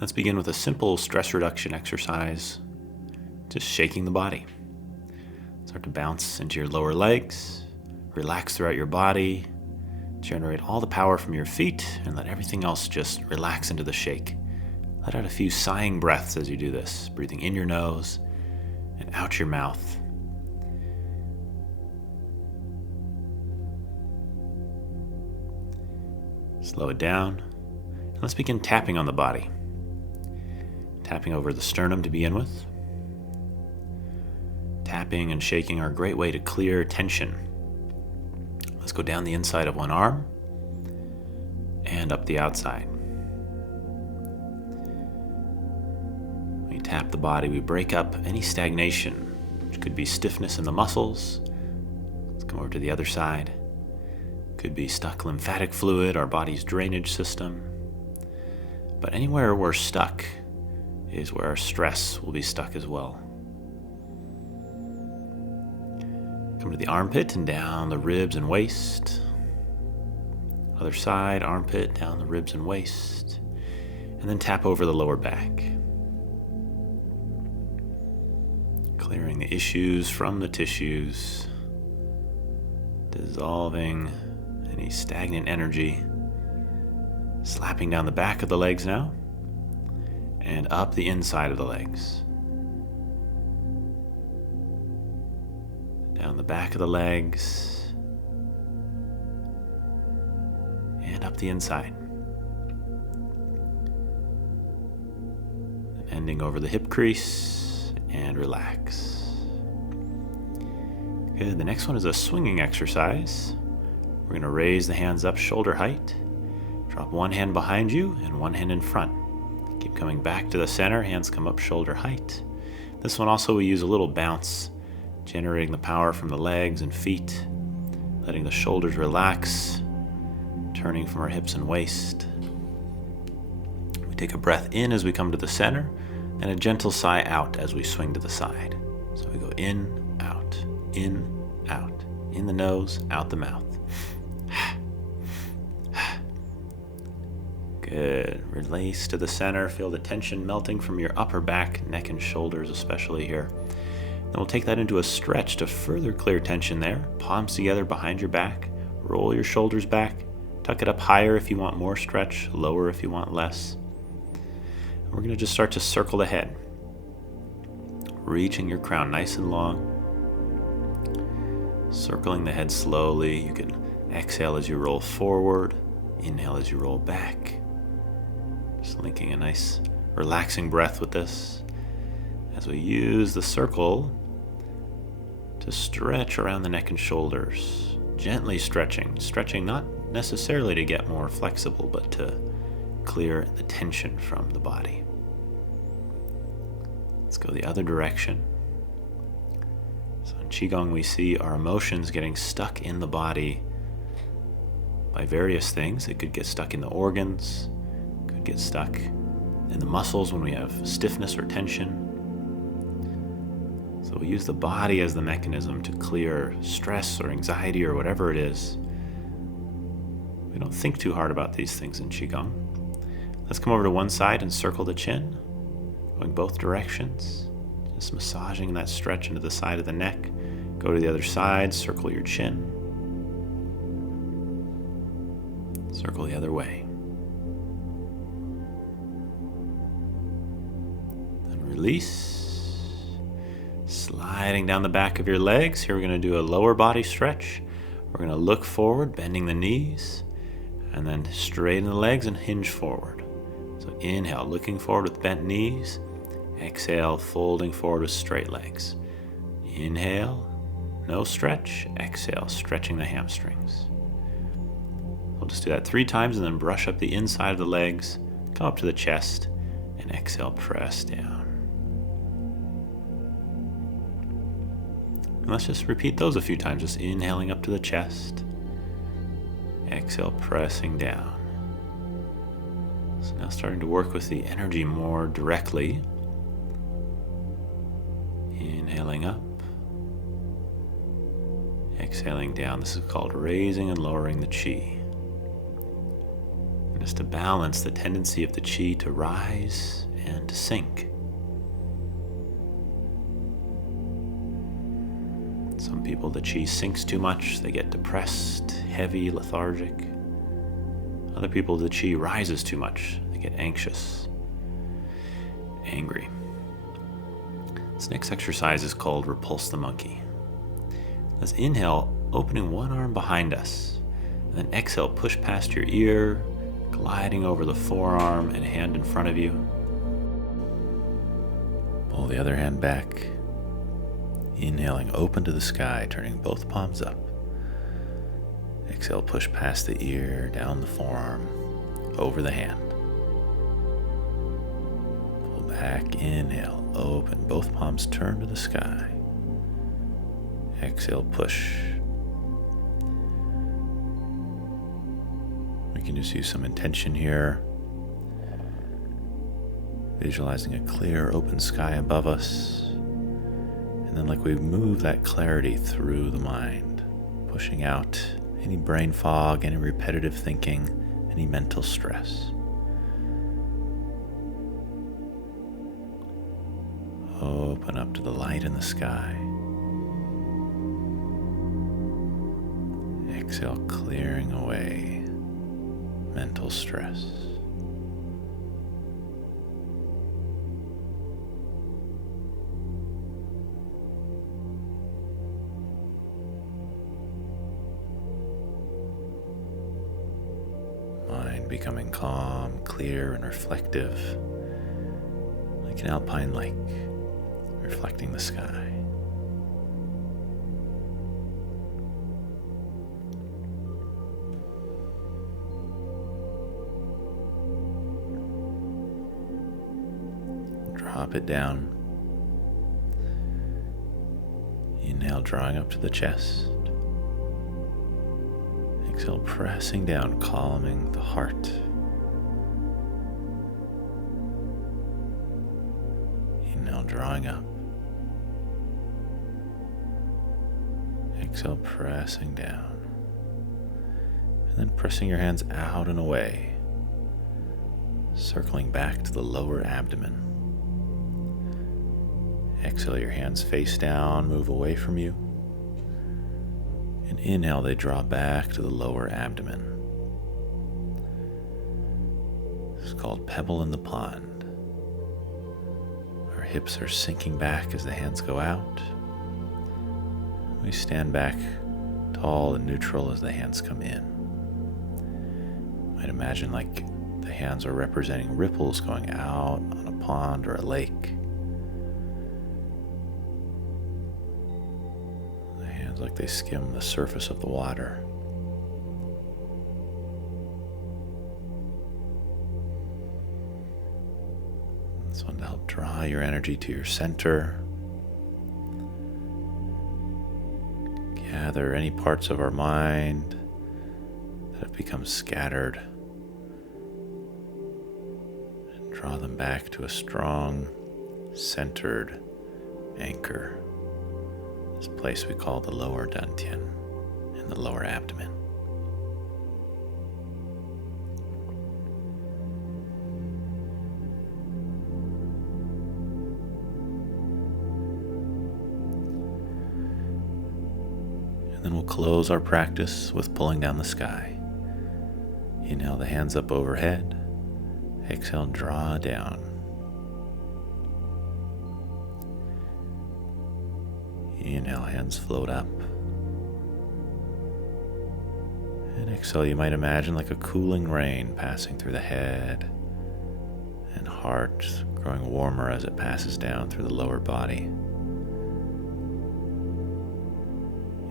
Let's begin with a simple stress reduction exercise, just shaking the body. Start to bounce into your lower legs, relax throughout your body, generate all the power from your feet, and let everything else just relax into the shake. Let out a few sighing breaths as you do this, breathing in your nose and out your mouth. Slow it down, and let's begin tapping on the body. Tapping over the sternum to begin with. Tapping and shaking are a great way to clear tension. Let's go down the inside of one arm and up the outside. When we tap the body, we break up any stagnation, which could be stiffness in the muscles. Let's come over to the other side. Could be stuck lymphatic fluid, our body's drainage system. But anywhere we're stuck is where our stress will be stuck as well. Come to the armpit and down the ribs and waist. Other side, armpit, down the ribs and waist. And then tap over the lower back. Clearing the issues from the tissues. Dissolving any stagnant energy. Slapping down the back of the legs now. And up the inside of the legs. Down the back of the legs. And up the inside. And ending over the hip crease and relax. Good. The next one is a swinging exercise. We're going to raise the hands up shoulder height. Drop one hand behind you and one hand in front. Keep coming back to the center, hands come up shoulder height. This one also we use a little bounce, generating the power from the legs and feet, letting the shoulders relax, turning from our hips and waist. We take a breath in as we come to the center, and a gentle sigh out as we swing to the side. So we go in, out, in the nose, out the mouth. Good. Release to the center. Feel the tension melting from your upper back, neck and shoulders, especially here. Then we'll take that into a stretch to further clear tension there. Palms together behind your back. Roll your shoulders back. Tuck it up higher if you want more stretch, lower if you want less. And we're going to just start to circle the head. Reaching your crown nice and long. Circling the head slowly. You can exhale as you roll forward. Inhale as you roll back. Just linking a nice relaxing breath with this as we use the circle to stretch around the neck and shoulders. Gently stretching not necessarily to get more flexible, but to clear the tension from the body. Let's go the other direction. So in Qigong we see our emotions getting stuck in the body by various things. It could get stuck in the organs, could get stuck in the muscles when we have stiffness or tension. So we use the body as the mechanism to clear stress or anxiety or whatever it is. We don't think too hard about these things in Qigong. Let's come over to one side and circle the chin, going both directions, just massaging that stretch into the side of the neck. Go to the other side, circle your chin. Circle the other way. Then release. Sliding down the back of your legs. Here we're going to do a lower body stretch. We're going to look forward, bending the knees, and then straighten the legs and hinge forward. So inhale, looking forward with bent knees. Exhale, folding forward with straight legs. Inhale, no stretch. Exhale, stretching the hamstrings. We'll just do that 3 times and then brush up the inside of the legs, come up to the chest, and exhale, press down. And let's just repeat those a few times, just inhaling up to the chest, exhale, pressing down. So now starting to work with the energy more directly. Inhaling up, exhaling down. This is called raising and lowering the chi. is to balance the tendency of the chi to rise and to sink. Some people, the chi sinks too much, they get depressed, heavy, lethargic. Other people, the chi rises too much, they get anxious, angry. This next exercise is called Repulse the Monkey. Let's inhale, opening one arm behind us, and then exhale, push past your ear, gliding over the forearm and hand in front of you. Pull the other hand back. Inhaling, open to the sky, turning both palms up. Exhale, push past the ear, down the forearm, over the hand. Pull back, inhale, open, both palms turn to the sky. Exhale, push. We can just use some intention here. Visualizing a clear, open sky above us. And then like we move that clarity through the mind, pushing out any brain fog, any repetitive thinking, any mental stress. Open up to the light in the sky. Exhale, clearing away mental stress. Mind becoming calm, clear, and reflective, like an alpine lake reflecting the sky. Drop it down. Inhale, drawing up to the chest. Exhale, pressing down, calming the heart. Inhale, drawing up. Exhale, pressing down. And then pressing your hands out and away, circling back to the lower abdomen. Exhale, your hands face down, move away from you. And inhale, they draw back to the lower abdomen. This is called pebble in the pond. Our hips are sinking back as the hands go out. We stand back tall and neutral as the hands come in. You might imagine like the hands are representing ripples going out on a pond or a lake. Like they skim the surface of the water. This one to help draw your energy to your center. Gather any parts of our mind that have become scattered and draw them back to a strong, centered anchor. This place we call the lower dantian, in the lower abdomen. And then we'll close our practice with pulling down the sky. Inhale the hands up overhead. Exhale, draw down. Inhale, hands float up. And exhale, you might imagine like a cooling rain passing through the head and heart, growing warmer as it passes down through the lower body.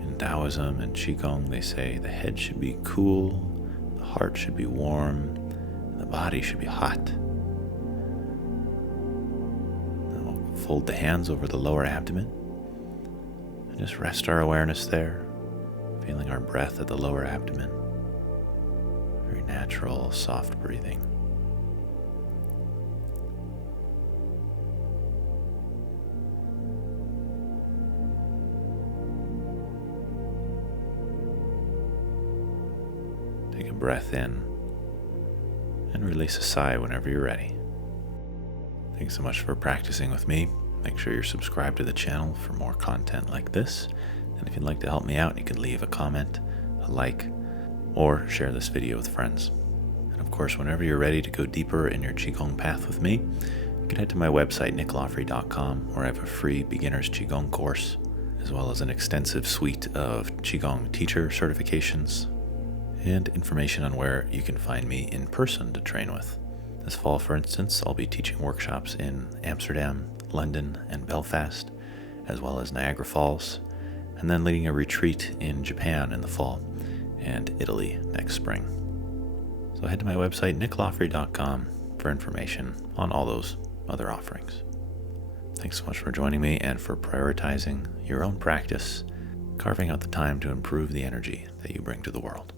In Taoism and Qigong, they say the head should be cool, the heart should be warm, and the body should be hot. Then we'll fold the hands over the lower abdomen. And just rest our awareness there, feeling our breath at the lower abdomen. Very natural, soft breathing. Take a breath in, and release a sigh whenever you're ready. Thanks so much for practicing with me. Make sure you're subscribed to the channel for more content like this. And if you'd like to help me out, you could leave a comment, a like, or share this video with friends. And of course, whenever you're ready to go deeper in your Qigong path with me, you can head to my website, nicklawfrey.com, where I have a free beginner's Qigong course, as well as an extensive suite of Qigong teacher certifications and information on where you can find me in person to train with. This fall, for instance, I'll be teaching workshops in Amsterdam, London, and Belfast, as well as Niagara Falls, and then leading a retreat in Japan in the fall and Italy next spring. So head to my website, nicklawfrey.com, for information on all those other offerings. Thanks so much for joining me and for prioritizing your own practice, carving out the time to improve the energy that you bring to the world.